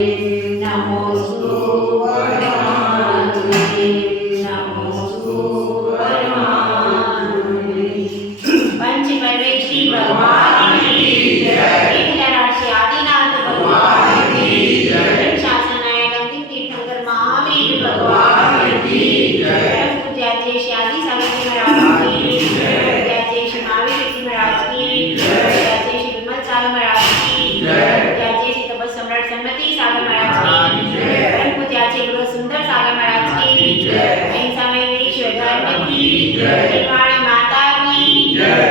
नमोस्तु परमात्मने नमोस्तु परमात्मने। पंचपरमेश्वरी भगवान की जय। एकराशि आदिनाथ भगवान की जय। शासन नायक अंतिम तीर्थंकर महावीर भगवान की जय। पूज्याचे श्री आदि सावित्री महाराज की जय। पूज्याचे श्री महावीर जी महाराज की जय। पूज्याचे श्री विमल सागर महाराज की जय। पूज्याचे श्री तपस सम्राट सन्मति सागर महाराज की जय। परम पूज्याचे गुरु सुंदर सागर महाराज की जय। अहिंसा में ईश्वर धर्म की जय। निर्वाणी माता की जय।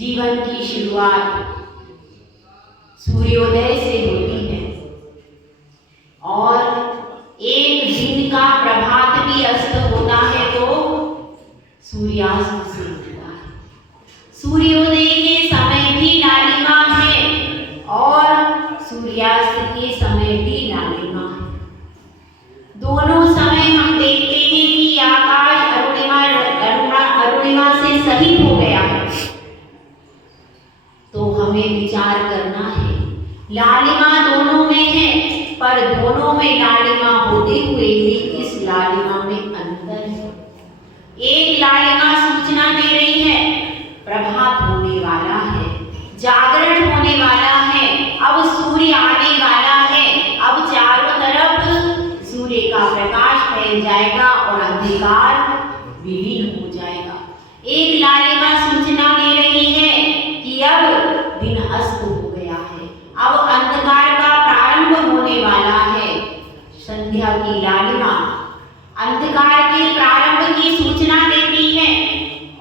जीवन की शुरुआत सूर्योदय से होती है और एक दिन का प्रभात भी अस्त होता है तो सूर्यास्त से होता है। सूर्योदय के समय भी लालिमा है और सूर्यास्त के समय भी लालिमा है। दोनों समय हम देखते हैं कि आकाश अरुणिमा से सहित हो गया है, तो हमें विचार करना है। लालिमा दोनों में है, पर दोनों में लालिमा होते हुए भी इस लालिमा में अंतर है। एक लालिमा सूचना दे रही है प्रभात होने वाला है, जागरण होने वाला है, अब सूर्य आने वाला है, अब चारों तरफ सूर्य का प्रकाश फैल जाएगा और अंधकार विलीन हो जाएगा। एक लालिमा सूचना दे रही है कि अब दिन अस्त हो गया है, अब अंधकार का प्रारंभ होने वाला है। संध्या की लालिमा अंधकार के प्रारंभ की सूचना देती है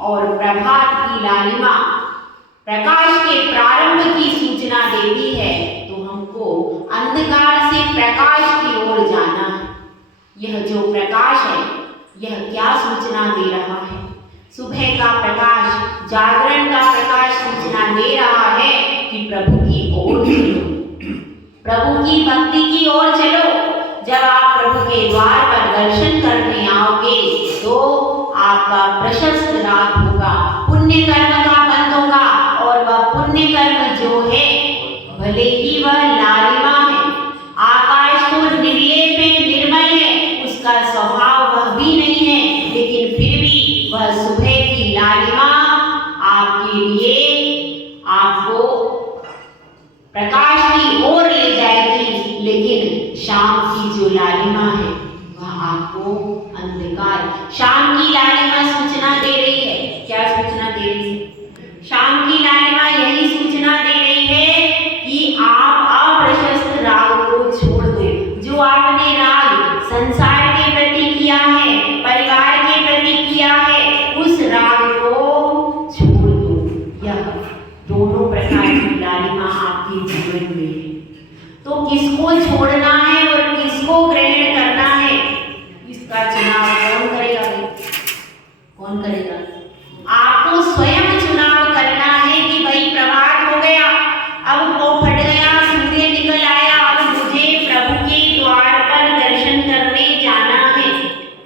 और प्रभात की लालिमा प्रकाश के प्रारंभ की सूचना देती है। तो हमको अंधकार से प्रकाश की ओर जाना है। यह जो प्रकाश है यह क्या सूचना दे रहा है? सुबह का प्रकाश, जागरण का प्रकाश सूचना दे रहा है कि प्रभु की ओर चलो, प्रभु की भक्ति की ओर चलो। जब आप प्रभु के द्वार पर दर्शन करने आओगे तो आपका प्रशस्त रात होगा, पुण्य कर्म का बंध होगा और वह पुण्य कर्म जो है भले ही वह लालिमा है, आकाश तो निर्लेप है, निर्मल है, उसका स्वभाव वह भी नहीं है, लेकिन फिर भी वह सुबह की लालिमा आपके लिए आपको प्रकाश की ओर ले जाएगी। लेकिन शाम की जो लालिमा है वह आपको अंधकार, शाम की लालिमा सूचना दे रही है। क्या सूचना दे रही है? शाम की लालिमा यही सूचना दे रही है कि आप अप्रशस्त राग को छोड़ दो। जो आपने राग संसार के प्रति किया है, परिवार के प्रति किया है, उस राग को छोड़ दो। यह दोनों प्रकार की लालिमा आपके जीवन में है। तो किसको छोड़ना है और किसको ग्रहण करना है, इसका चुनाव कौन करेगा? कौन करेगा? आपको स्वयं चुनाव करना है कि भाई प्रभात हो गया, अब वो फट गया, सूर्य निकल आया, अब मुझे प्रभु के द्वार पर दर्शन करने जाना है।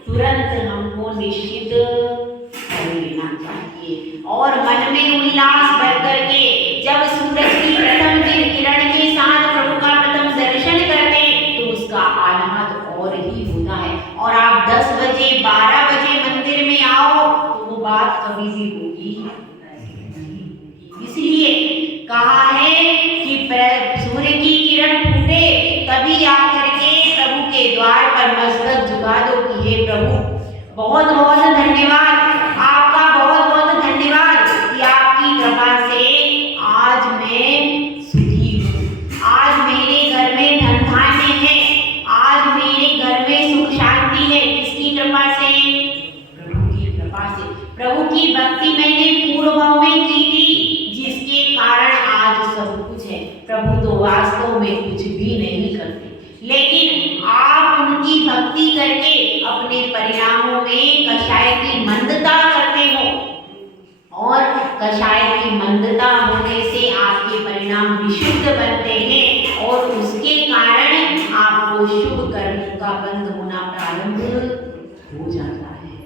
तुरंत हमको निश्चित कर लेना चाहिए और मन में उल्लास भर करके जब सूरज की प्रथम किरण के साथ प्रभु का प्रथम दर्शन करते हैं तो उसका आनंद और ही होता है। और आप 10 बजे 12 बजे मंदिर में आओ तो वो बात कभी भी होगी नहीं। इसलिए कहा है कि सूर्य की किरण फूटे तभी आकर के प्रभु के द्वार पर मस्तक झुका दो कि हे प्रभु बहुत बहुत धन्यवाद, आपका बहुत बहुत धन्यवाद कि आपकी कृपा से आज मैं सुखी हूँ, आज मेरे घर में धन धान्य है, आज मेरे घर में सुख शांति है। किसकी कृपा से? प्रभु की कृपा से। प्रभु की भक्ति मैंने पूर्व में की थी जिसके कारण आज सब कुछ है। प्रभु तो वास्तव में कुछ भी नहीं करते, लेकिन आप उनकी भक्ति करके अपने परिणामों में कषाय की मंदता करते हो और कषाय की मंदता होने से आपके परिणाम विशुद्ध बनते हैं और उसके कारण आपको शुभ कर्मों का बंध होना प्रारंभ हो जाता है।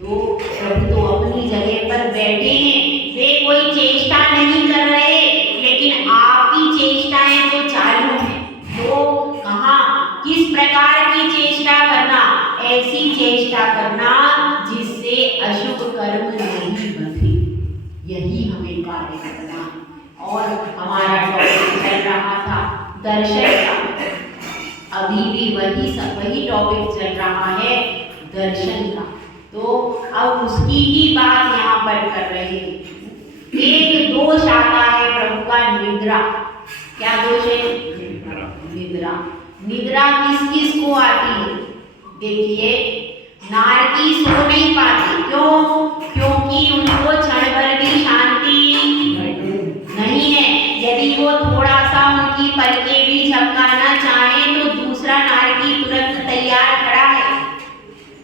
तो प्रभु तो अपनी जगह पर बैठे हैं, वे कोई चेष्टा नहीं कर रहे, लेकिन आपकी चेष्टाएं तो चालू हैं। तो कहाँ किस प्रकार की चेष्टा करना? ऐसी चेष्टा करना जिससे अशुभ कर्म नहीं बंधे, यही हमें कार्य करना है। और हमारा टॉपिक चल रहा था दर्शन का, अभी भी वही टॉपिक चल रहा है दर्शन का। तो अब उसकी ही बात यहाँ पर कर रहे हैं। एक दोष आता है प्रभु का, निद्रा। क्या दोष है? निद्रा। निद्रा किस किस को आती है? देखिए, नारकी सो नहीं पाती। क्यों? क्योंकि उनको क्षण भर भी शांति नहीं है। यदि वो थोड़ा सा उनकी पलकें भी झपकाना चाहे तो दूसरा नारकी तुरंत तैयार खड़ा है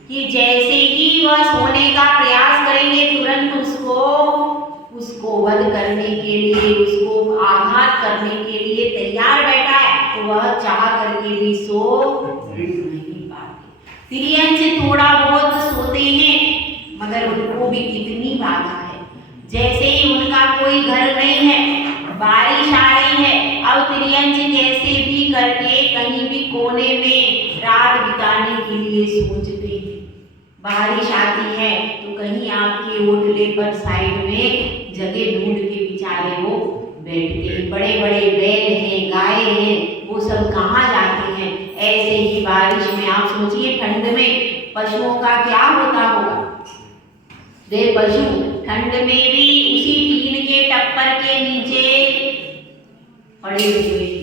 कि जैसे ही वह सोने का प्रयास करेंगे तुरंत उसको वध करने के लिए, उसको आघात करने के लिए तैयार बैठा है। तो वह चाह करके भी सो नहीं पाते। तिर्यंच थोड़ा बहुत सोते हैं मगर उनको भी कितनी बाधा है। जैसे ही उनका कोई घर नहीं है, बारिश आ रही है, अब तिर्यंच कैसे भी करके कहीं भी कोने में रात बिताने के लिए सोचते हैं। बारिश आती है तो कहीं आपके ओटले पर साइड में जगह ढूंढ के बेचारे वो बैठते हैं। बड़े बड़े बैल हैं, गाय हैं, वो सब कहाँ जाते हैं? ऐसे ही बारिश में आप सोचिए, ठंड में पशुओं का क्या होता होगा। वे पशु ठंड में भी उसी टीन के टप्पर के नीचे पड़े हुए